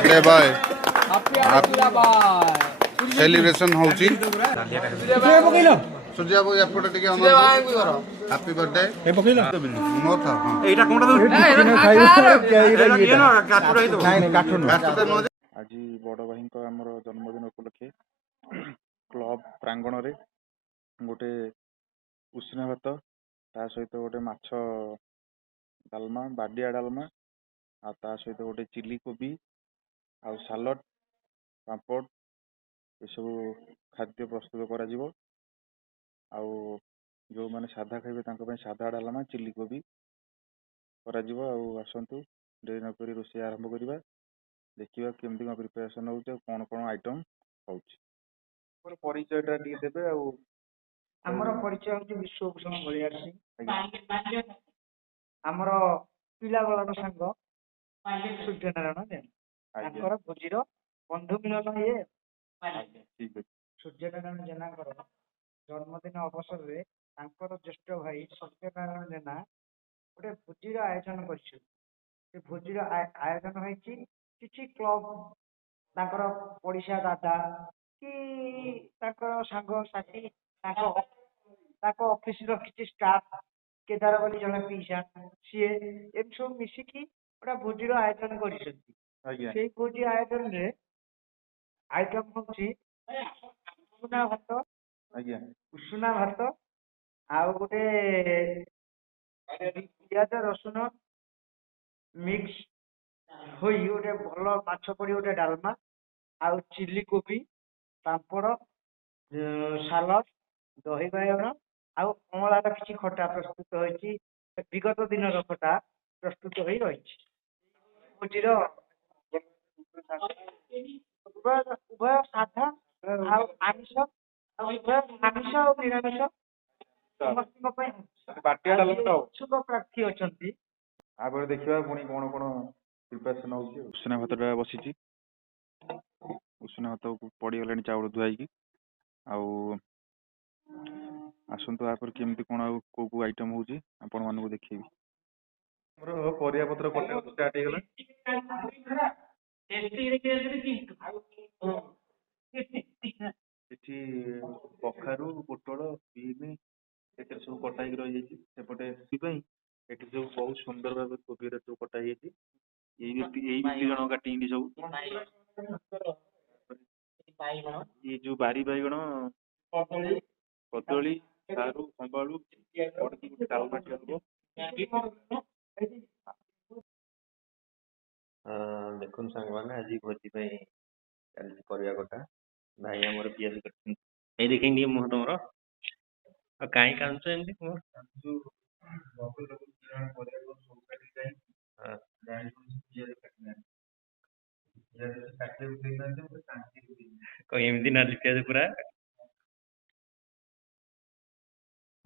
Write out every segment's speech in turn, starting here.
Birthday boy celebration होची सूर्या को एपटे टिके हैप्पी बर्थडे ए पकइलो मोर था एटा कोनटा दउ खाइबो आज बड़ भाई आमर जन्मदिन उपलक्षे क्लब प्रांगण रे गोटे उष्णा भात ता सहित गोटे माछ डालमा बाडिया डालमा आ ता सहित गोटे चिली कोबी आ सालड पापड़ ये सब खाद्य प्रस्तुत करा जिवो आउ जो माने साधा खाइबे तांको पे साधा डालमा चिली कोबी करा जिवो आउ आसंतु डेरी न करी रोषे आरंभ करिबा देखिबा केमती को प्रिपरेशन होउछ कोन कोन आइटम होउछ पर परिचयटा दी देबे आउ आमर परिचय होची विश्वभूषण बलियार सिंह आमर पिला बेलार सांग सूर्यनारायण जेन तांकर भोजीर बंधु मिलन ये ठीक है सूर्यनारायण जेनाकर जन्मदिन अवसर रे तांकर ज्येष्ठ भाई सत्यनारायण जेना गोटे भोजीर आयोजन करछि से भोजीर आयोजन होईछि किछि क्लब तांकर पड़िसा दादा कि तांकर सांग साथी ताको ऑफिस रो किछि स्टाफ केदार बोली जने पीसा सीए एम सब मिसिकी गोटा भोजीर आयोजन करछथि सेई भोजी आयोजन रे आइटम होछि उषुना भात उषुना भात आउ गोटे पियाज रसुन मिक्स होई गोटे भल माछ पड़ी गोटे डालमा आउ चिली कोबी पापड़ सालड दही बाइगण आउ अमलार किसी खटा प्रस्तुत होइछि विगत दिन खटा प्रस्तुत होई रहिछि भोजीर उभय साधा आउ आमिष उभय आमिष और निरामिष समस्त बाटिया डालमा शुभ प्रार्थी अछंती आपर देखिबा पुनी कोन कोन प्रिपरेशन होउछ उष्णा भातटा बसिछि उष्णा भात पड़ी गलानी चाउल धुआई की आउ आसंतु आपर केमती कोन को को आइटम होउछि आपण मानको देखिबी हमरो परिया पत्र कटे स्टार्ट हे गला एठी कखारु पोटल बीन एते सब कटा ही रहि जाइछि सेपटे सिपई एठी सब बहुत सुंदर भाबे कोबी रे सब कटा जाइछि एई व्यक्ति जण काटी इंडी सब ये जो बारी बाइगण कदली सारू संबाळू पड़की गोटे डालमाटी हबो देखुन सांग माने आज भोजी पे चलछि परिया कटा भाई हमर पियाज कटन ए देखेंगे मुह तमरो आ काई कांचो एमती मुह जो डबल डबल किराण परिया को सब काटी जाई जाई पियाज काटना पियाज काटे देना जे कांची को एमती ना पियाज पूरा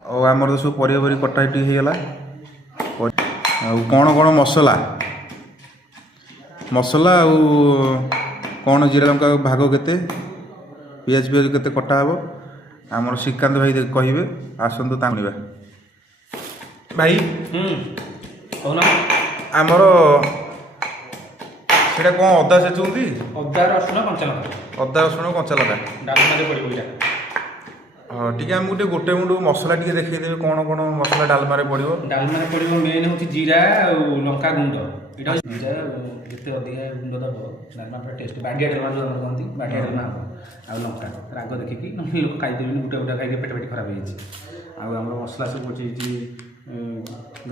ओ हमर तो सब परिया भरी कटा इटी हे गला कौन कौन मसला मसला कौन जीरा लंका भाग केते पियाज पियाज केते कटा हबो हमर श्रीकांत भाई कहिबे आसंतु तानिबा भाई कोना हमर सेटा कोन अदा सेचुंदी अदा रसुण कंचा लंका डालमा रे पड़िबो इटा हाँ ठीक है हमको गोटे मुंडू मसला टी देखिए देवे कौन कौन मसला डालमा रे पड़ो मेन हूँ जीरा और लंका गुंड यहाँ जीरा जिते अधिका गुंड दब डालमा पूरा टेस्ट बाडिया डालमा जो कहते बाडिया डालमा हम आ लंका राग देखिकी ना लोक खाईदेवे गोटे गोटे खाई पेट पेट खराब हो मसला सब अच्छे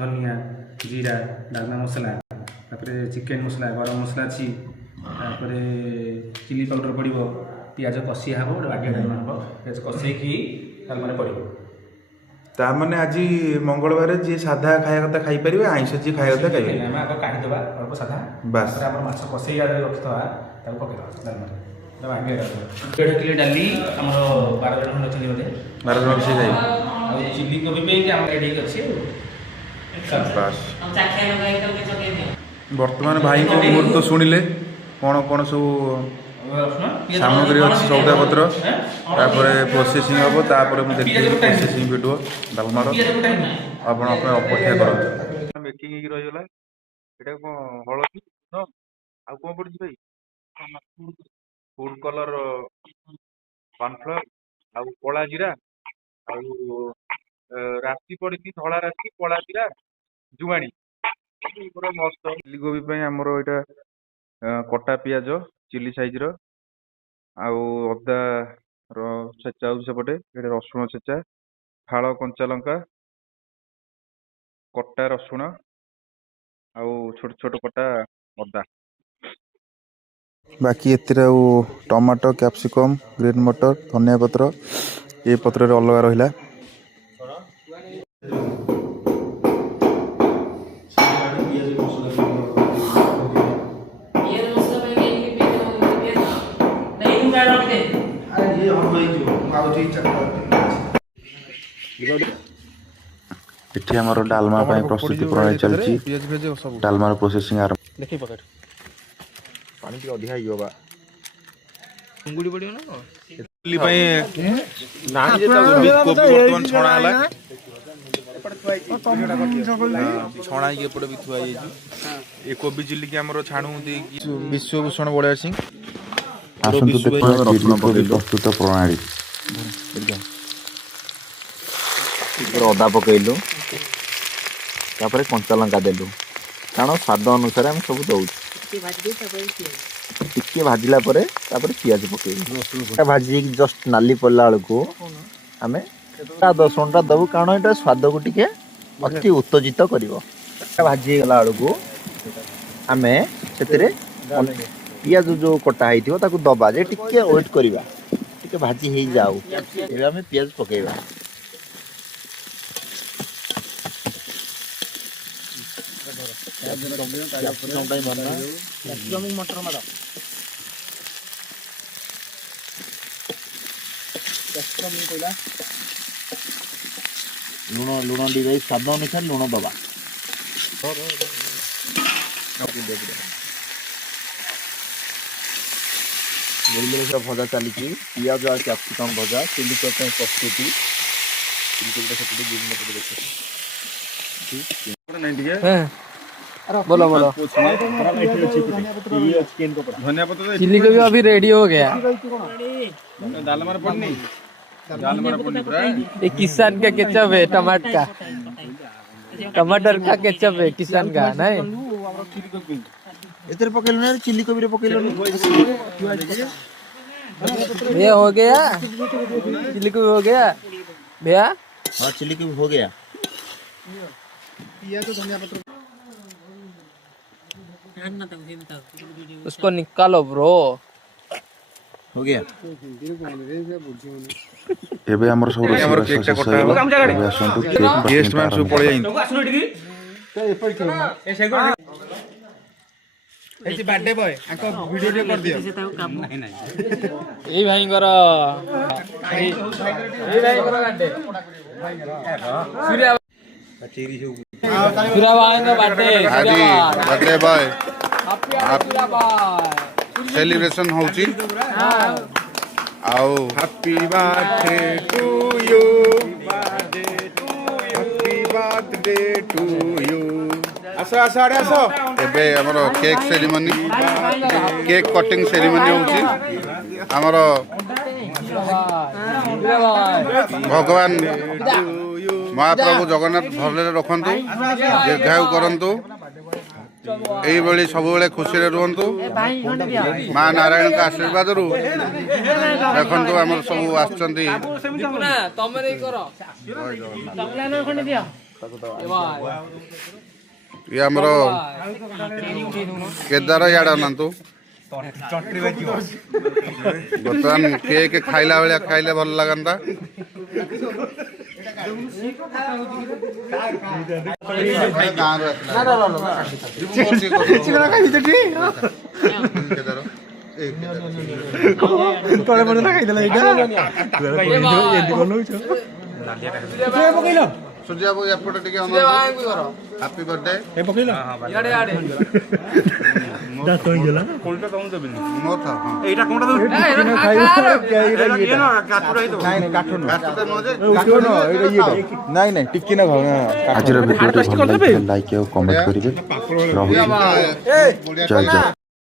धनिया जीरा डालमा मसला चिकेन मसला गरम मसला अच्छी चिली पाउडर पड़ो पियाज कषि हे गोटे बाडिया डालमा हम पियाज कषेकी डालमा पड़ो ताने आज मंगलवार जी साधा खाया कथा खाई परिबे आइंस जी खाया कथा खाइबे हम आगे काढ़ीदेवा अल्प साधा बस आम माछ कषे रखिदेवा पकईदेवा डालमा डेढ़ किलो डाली आम 12 जन अच्छे बोधे 12 जन से खाइबे चिली कोबी पे आम रेडी अच्छे बस वर्तमान भाई को मुहूर्त तो शुणिले कौन कौन सब सामग्री अच्छी सौदा पत्र प्रोसेसिंग हम देखिए प्रोसेसिंग वीडियो डालमार आप अपेक्षा कर मेकिंग रहीगला ये हलदी आ कौन पड़ी भाई ଫୁଡ୍ କଲର୍ କର୍ଣ୍ଣଫ୍ଲୋର୍ ଆଉ କଳା ଜିରା ଆଉ ରାଶି ପଡ଼ିଛି, ଧଳା ରାଶି, କଳା ଜିରା, ଜୁଆଣି ପୁରା ମସ୍ତ। ଚିଲି କୋବି ପାଇଁ ଆମର ଏଇଟା କଟା ପିଆଜ ଚିଲି ସାଇଜ୍ର, ଆଉ ଅଦାର ଛେଚା ହେଉଛି ସେପଟେ, ଏଇଟା ରସୁଣ ଛେଚା, ଫାଳ କଞ୍ଚା ଲଙ୍କା, କଟା ରସୁଣ ଆଉ ଛୋଟ ଛୋଟ କଟା ଅଦା। ବାକି ଏଥିରେ ଆଉ ଟମାଟୋ, କ୍ୟାପ୍ସିକମ୍, ଗ୍ରୀନ୍ ମଟର, ଧନିଆ ପତ୍ର ଏ ପତ୍ରରେ ଅଲଗା ରହିଲା। ଏଠି ଆମର ଡାଲମା ପାଇଁ ପ୍ରସ୍ତୁତି ପ୍ରଣାଳୀ ଚାଲିଛି। ଡାଲମାର ପ୍ରୋସେସିଂ ଆରମ୍ଭ। ଦେଖି ପକେଟ ପାଣି ଟିକେ ଅଧିକା ହେଇଯିବ ବା ଚିଙ୍ଗୁଡ଼ି ପଡ଼ିବ ନା ଚିଲି ପାଇଁ ନାହିଁ କୋବି ବର୍ତ୍ତମାନ ଛଣା ହେଲା, ଛଣା ହେଇକି ଏପଟେ ବି ଥୁଆ ହେଇଯାଇଛି। ଏ କୋବି ଚିଲିକି ଆମର ଛାଣୁ ଦେଇକି ବିଶ୍ୱଭୂଷଣ ବଳିଆ ସିଂ ଆସନ୍ତୁ ଦେଖିବା ପ୍ରସ୍ତୁତ ପ୍ରଣାଳୀ। ଅଦା ପକେଇଲୁ, ତାପରେ କଞ୍ଚା ଲଙ୍କା ଦେଲୁ, କାରଣ ସ୍ୱାଦ ଅନୁସାରେ ଆମେ ସବୁ ଦଉଛୁ। ଟିକେ ଭାଜିଲା ପରେ ତାପରେ ପିଆଜ ପକେଇଲୁ, ଭାଜିକି ଜଷ୍ଟ ନାଲି ପଡ଼ିଲା ବେଳକୁ ଆମେ ରସୁଣଟା ଦବୁ, କାରଣ ଏଇଟା ସ୍ୱାଦକୁ ଟିକେ ଅତି ଉତ୍ତେଜିତ କରିବ। ଭାଜି ହେଇଗଲା ବେଳକୁ ଆମେ ସେଥିରେ ପିଆଜ ଯୋଉ କଟା ହେଇଥିବ ତାକୁ ଦବା, ଯେ ଟିକେ ୱେଟ୍ କରିବା, ଟିକେ ଭାଜି ହେଇଯାଉ, ଏବେ ଆମେ ପିଆଜ ପକେଇବା। ଲୁଣ ଟିକେ ସ୍ୱାଦ ଅନୁସାରେ ଲୁଣ ଦବା। ଭଜା ଚାଲିଛି, ପିଆଜ ଆଉ କ୍ୟାପ୍ସିକମ୍ ଭଜା, ଚିଲି କୋବି ପାଇଁ ପ୍ରସ୍ତୁତି। बोलो बोलो चिल्ली कोबी अभी रेडी हो गया। ये किसान का केचप है, टमाटर का केचप है किसान का, नहीं इधर पकड़ लो, चिल्ली कोबी पकड़ लो। भैया हो गया, चिल्ली कोबी हो गया भैया। हाँ चिल्ली कोबी हो गया। उसको निकालो ब्रो, हो गया। ଏବେ ଆମର ସବୁ ରୋଷେଇ ଶେଷ ହେଇଗଲା। ଏବେ ଆସନ୍ତୁ ଗେଷ୍ଟ ମାନେ ସବୁ ପଳେଇ ଯାଇଛନ୍ତି। ବାର୍ଥଡେ ବୟ ଆଙ୍କ ଭିଡିଓ ରେ कर दियो। ଏଇ ଭାଇଙ୍କର ବାର୍ଥଡେ, सूर्या भाईଙ୍କ ବାର୍ଥଡେ। ଆଜି ବାର୍ଥଡେ ବୟ ସେଲିବ୍ରେସନ ହଉଛି, ଆଉ happy birthday to you, happy birthday to you. ଆସ ଆସ ଆଡେ ଆସ। ଏବେ ଆମର cake ceremony, cake cutting ceremony ହଉଛି। ଆମର ଭଗବାନ ମହାପ୍ରଭୁ ଜଗନ୍ନାଥ ଭଲରେ ରଖନ୍ତୁ, ଦୀର୍ଘାୟୁ କରନ୍ତୁ, ଏଇଭଳି ସବୁବେଳେ ଖୁସିରେ ରୁହନ୍ତୁ। ମା ନାରାୟଣଙ୍କ ଆଶୀର୍ବାଦରୁ ଦେଖନ୍ତୁ ଆମର ସବୁ ଆସିଛନ୍ତି। ଇଏ ଆମର କେଦାର ଇଆଡେ ଅନାନ୍ତୁ। ବର୍ତ୍ତମାନ କେକ୍ ଖାଇଲା ଭଳିଆ ଖାଇଲେ ଭଲ ଲାଗନ୍ତା। ସୂର୍ଯ୍ୟା ବାବୁ ଏପଟେ ଟିକେ ହାପି ବର୍ଥଡେ। ଆଜିର ଭିଡ଼ିଓଟି ଭଲ ଲାଗିଲେ ଲାଇକ୍ ଆଉ କମେଣ୍ଟ କରିବେ। ରହୁଛି, ଜୟ ଜୟ।